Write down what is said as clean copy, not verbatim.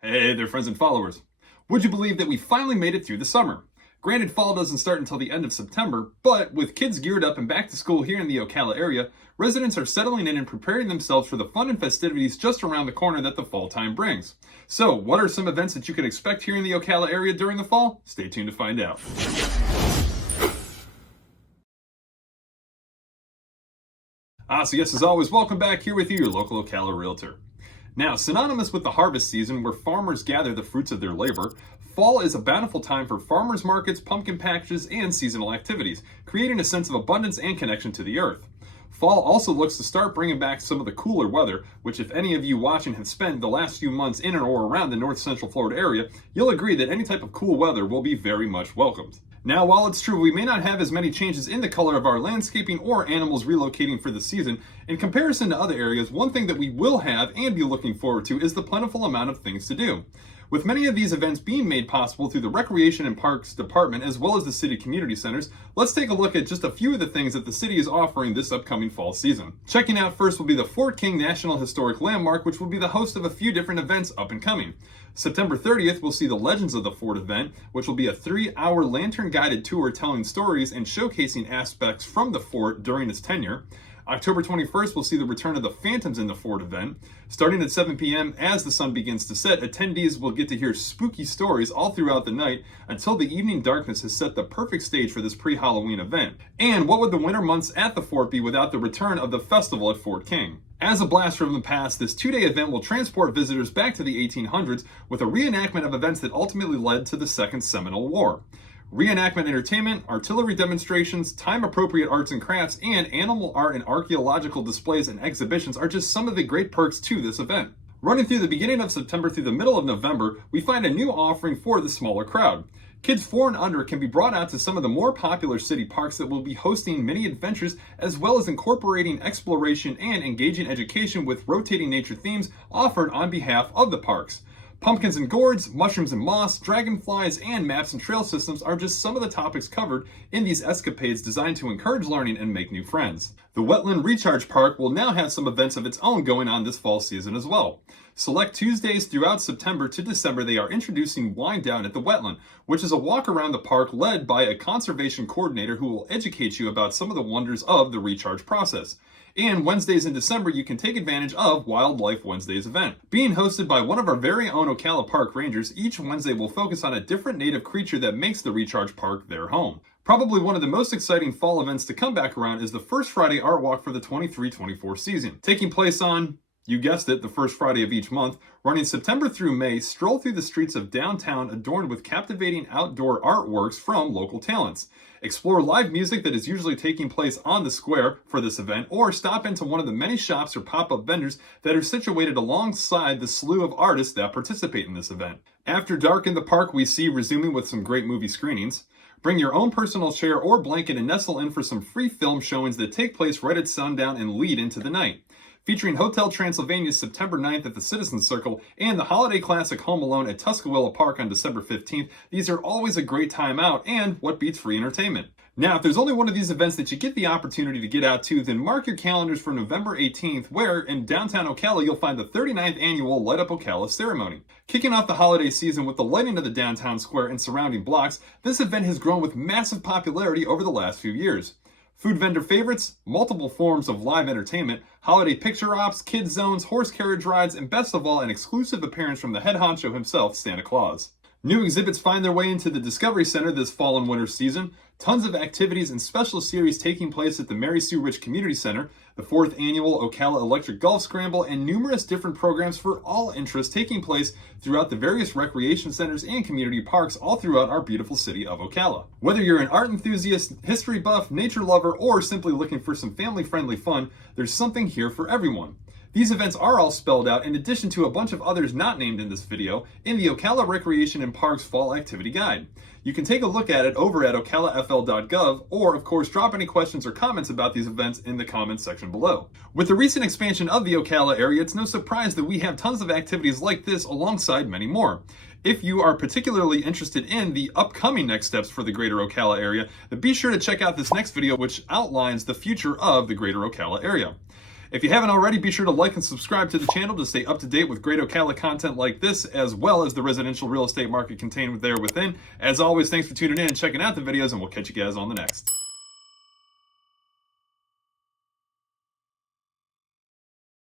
Hey there, friends and followers. Would you believe that we finally made it through the summer? Granted, fall doesn't start until the end of September, but with kids geared up and back to school here in the Ocala area, residents are settling in and preparing themselves for the fun and festivities just around the corner that the fall time brings. So, what are some events that you can expect here in the Ocala area during the fall? Stay tuned to find out. So yes, as always, welcome back here with you, your local Ocala realtor. Now, synonymous with the harvest season where farmers gather the fruits of their labor, fall is a bountiful time for farmers markets, pumpkin patches, and seasonal activities, creating a sense of abundance and connection to the earth. Fall also looks to start bringing back some of the cooler weather, which if any of you watching have spent the last few months in or around the north central Florida area, you'll agree that any type of cool weather will be very much welcomed. Now, while it's true we may not have as many changes in the color of our landscaping or animals relocating for the season, in comparison to other areas, one thing that we will have and be looking forward to is the plentiful amount of things to do. With many of these events being made possible through the Recreation and Parks Department as well as the city community centers, let's take a look at just a few of the things that the city is offering this upcoming fall season. Checking out first will be the Fort King National Historic Landmark, which will be the host of a few different events up and coming. September 30th, we'll see the Legends of the Fort event, which will be a 3-hour lantern-guided tour telling stories and showcasing aspects from the fort during its tenure. October 21st, we'll see the return of the Phantoms in the Fort event. Starting at 7 p.m. as the sun begins to set, attendees will get to hear spooky stories all throughout the night until the evening darkness has set the perfect stage for this pre-Halloween event. And what would the winter months at the fort be without the return of the festival at Fort King? As a blast from the past, this 2-day event will transport visitors back to the 1800s with a reenactment of events that ultimately led to the Second Seminole War. Reenactment entertainment, artillery demonstrations, time-appropriate arts and crafts, and animal art and archaeological displays and exhibitions are just some of the great perks to this event. Running through the beginning of September through the middle of November, we find a new offering for the smaller crowd. Kids 4 and under can be brought out to some of the more popular city parks that will be hosting many adventures as well as incorporating exploration and engaging education with rotating nature themes offered on behalf of the parks. Pumpkins and gourds, mushrooms and moss, dragonflies, and maps and trail systems are just some of the topics covered in these escapades designed to encourage learning and make new friends. The Wetland Recharge Park will now have some events of its own going on this fall season as well. Select Tuesdays throughout September to December, they are introducing Wind Down at the Wetland, which is a walk around the park led by a conservation coordinator who will educate you about some of the wonders of the recharge process. And Wednesdays in December, you can take advantage of Wildlife Wednesdays event. Being hosted by one of our very own Ocala Park Rangers, each Wednesday will focus on a different native creature that makes the Recharge Park their home. Probably one of the most exciting fall events to come back around is the First Friday Art Walk for the 23-24 season. Taking place on, you guessed it, the first Friday of each month, running September through May, stroll through the streets of downtown adorned with captivating outdoor artworks from local talents. Explore live music that is usually taking place on the square for this event, or stop into one of the many shops or pop-up vendors that are situated alongside the slew of artists that participate in this event. After dark in the park, we see resuming with some great movie screenings. Bring your own personal chair or blanket and nestle in for some free film showings that take place right at sundown and lead into the night. Featuring Hotel Transylvania's September 9th at the Citizens Circle and the holiday classic Home Alone at Tuscaloosa Park on December 15th, these are always a great time out, and what beats free entertainment? Now, if there's only one of these events that you get the opportunity to get out to, then mark your calendars for November 18th, where in downtown Ocala you'll find the 39th annual Light Up Ocala ceremony. Kicking off the holiday season with the lighting of the downtown square and surrounding blocks, this event has grown with massive popularity over the last few years. Food vendor favorites, multiple forms of live entertainment, holiday picture ops, kids zones, horse carriage rides, and best of all, an exclusive appearance from the head honcho himself, Santa Claus. New exhibits find their way into the Discovery Center this fall and winter season. Tons of activities and special series taking place at the Mary Sue Rich Community Center, the 4th annual Ocala Electric Golf Scramble, and numerous different programs for all interests taking place throughout the various recreation centers and community parks all throughout our beautiful city of Ocala. Whether you're an art enthusiast, history buff, nature lover, or simply looking for some family-friendly fun, there's something here for everyone. These events are all spelled out, in addition to a bunch of others not named in this video, in the Ocala Recreation and Parks Fall Activity Guide. You can take a look at it over at ocalafl.gov, or of course drop any questions or comments about these events in the comments section below. With the recent expansion of the Ocala area, it's no surprise that we have tons of activities like this alongside many more. If you are particularly interested in the upcoming next steps for the greater Ocala area, then be sure to check out this next video which outlines the future of the greater Ocala area. If you haven't already, be sure to like and subscribe to the channel to stay up to date with great Ocala content like this, as well as the residential real estate market contained there within. As always, thanks for tuning in and checking out the videos, and we'll catch you guys on the next.